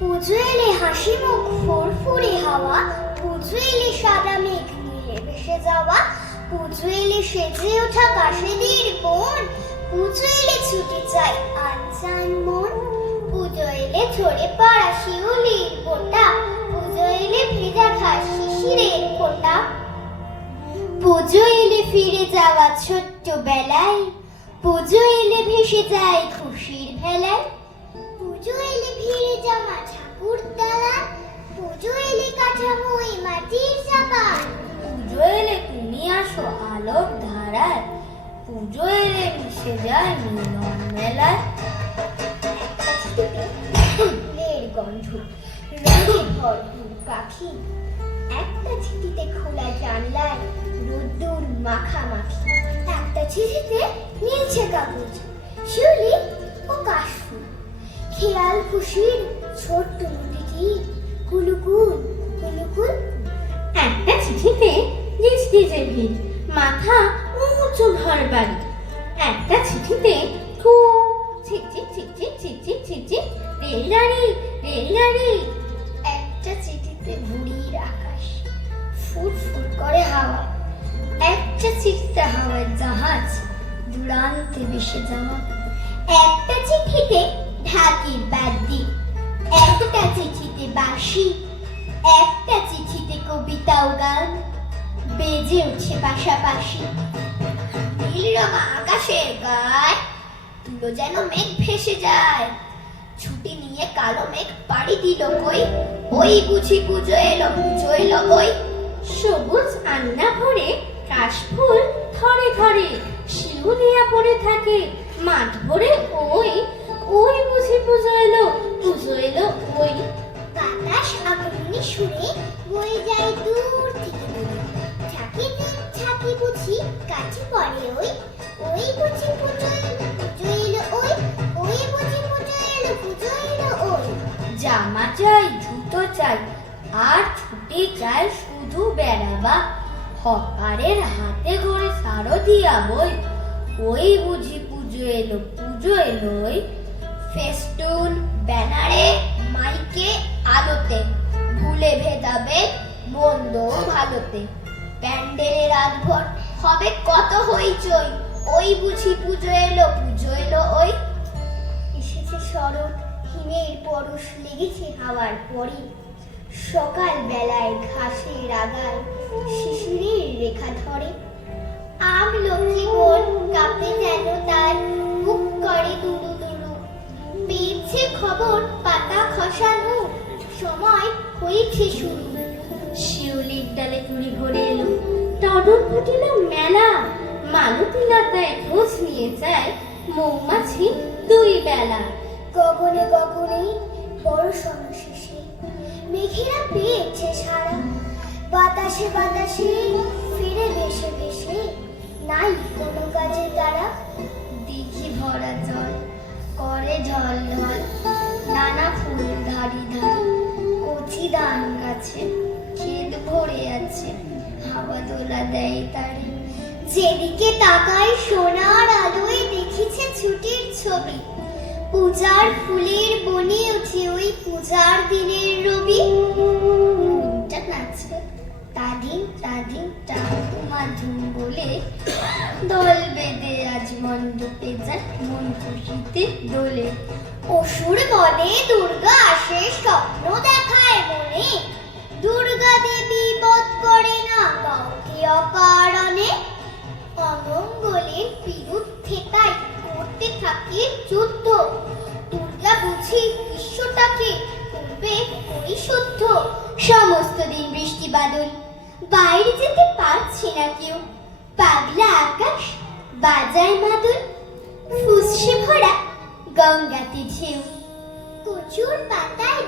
পুজো এলে হাসি মুখ, ফুরফুরে হাওয়া। পুজো এলে সাদা মেঘ নীলে ভেসে যাওয়া। পুজো এলে সেজে ওঠা কাশেদের বন। পুজো এলে ছুটে যায় আনচান মন। পুজো এলে ঝরে পড়া শিউলির ফোঁটা। পুজো এলে ভেজা ঘাস শিশিরের ফোঁটা। পুজো এলে ফিরে যাওয়া ছোট্ট বেলায়। পুজো এলে ভেসে যায় খুশির ভেলায়। পুজো এলে ভিড়ে জমা ঠাকুর তালা পুজো এলে কাঠামো এই মাটির চাপান পুজো এলে তুমি আসো আলোর ধারায়। পুজো এলে মিশে যায় মিলন মেলায়। গন্ধ রঙে ভরপুর পাখি। একটা চিঠিতে খোলা জানলায় রোদ্দুর মাখামাখি। একটা চিঠিতে নীলছে কাগজ শিউলি ও কাশফুল। খেয়াল খুশির ছোট্ট মুটিটি কুলুকুল কুলুকুল। একটা চিঠিতে লিখতে যে ভিড়, মাথা উঁচু ঘর বাড়ি। একটা চিঠিতে কু ছিকচিক ছিকচিক ছিকচিক ছিকচিক রেলগাড়ি রেলগাড়ি। একটা চিঠিতে ভুড়ির আকাশ, ফুট ফুট করে হাওয়া। একটা চিঠিতে হাওয়ার জাহাজ, দুরান্তে ভেসে যাওয়া একটা চিঠিতে ঢাকির বাদ্যি। একটা চিঠিতে বাঁশি, একটা চিঠিতে কবিতা ও গান, বেজে উঠছে পাশাপাশি। নীল রঙা আকাশের গায় তুলো যেন মেঘ ভেসে যায়। ছুটি নিয়ে কালো মেঘ পাড়ি দিল কই, ওই বুঝি পুজো এলো পুজো এলো ওই সবুজ আন্না ভরে কাশফুল ধরে ধরে, শিউলিয়া পড়ে থাকে, মাঠ ভরে ওই ওই বুঝি পুজো এলো পুজো এলো ওই বাতাস আগমনী শুনে বয়ে যায় দূর থেকে ঝাঁকি ঝাঁকি বুঝি কাছে পড়ে ওই ওই বুঝি পুজো এলো পুজো এলো ওই ওই বুঝি পুজো এলো পুজো এলো ওই। জামা চাই, জুতো চাই, আর ছুটি চাই শুধু বেড়াবা। হকারের হাতে করে শারদিয়া বই, ওই বুঝি পুজো এলো পুজো এলো ওই ফেস্টুন ব্যানারে মাইকে আলোতে, ভুলে ভেদাবে বন্ধ ভালোতে। প্যান্ডেলে রাতভর হবে কত হইচই, ওই বুঝি পুজো এলো পুজো এলো ওই। এসেছে শরৎ হিমের পরশ, লেগেছে হাওয়ার পরে। সকাল বেলায় ঘাসের আগায় শিশিরের রেখা ধরে। খবর, পাতা খসানো, সময় হয়েছে শুরু। শিউলির ডালে কুড়ি ভরে এলো। টডর ফুটিল মেলা। মালতী লতায় খোঁজ নিয়ে যায় মৌমাছি দুই বেলা। গগনে গগনে বড় শেষে মেঘেরা পেয়েছে সারা। বাতাসে বাতাসে ফিরে ভেসে বেশে নাই কোনো কাজে তারা গাছে ক্ষেত ভরে আছে, হাওয়া দোলা দেয় তারে। যেদিকে তাকায় সোনার আলোয় দেখেছে ছুটির ছবি। পূজার ফুলের বনে উঠে ওই পূজার দিনের রবি। নাচবে, তাদিন তাদিন বলে দল বেঁধে আজ মণ্ডপে মন খুশিতে দোলে। অসুর বনে দুর্গা আসে, স্বপ্ন দেখায় মনে। দুর্গা দেবী বধ করে না, কাউকে অকারণে অমঙ্গলের বিরুদ্ধে তাই করতে থাকে যুদ্ধ। দুর্গা বুঝি বিশ্বটাকে করবে পরিশুদ্ধ। সমস্ত দিন বৃষ্টি বাদল। বাইরে যেতে পারছে না কেউ। পাগলা আকাশ বাজায় মাদুল ফুসছে ভরা গঙ্গাতে ঢেউ। কচুর পাতায়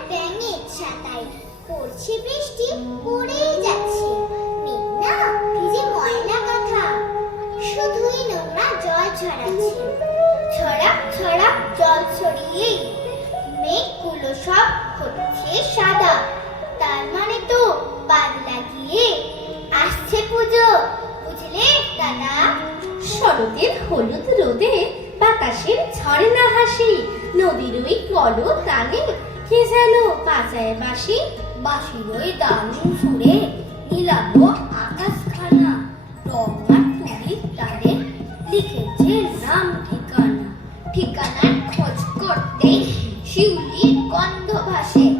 হচ্ছে সাদা। তার মানে তো বাদ লাগিয়ে আসছে পুজো। বুঝলে, দাদা? শরতের হলুদ রোদে বাতাসের না হাসি নদীর ওই কে যেন বাজায় বাসি ওই সুরে আকাশখানা। লিখেছে নাম ঠিকানা। ঠিকানার খোঁজ করতে শিউলির গন্ধ ভাসে।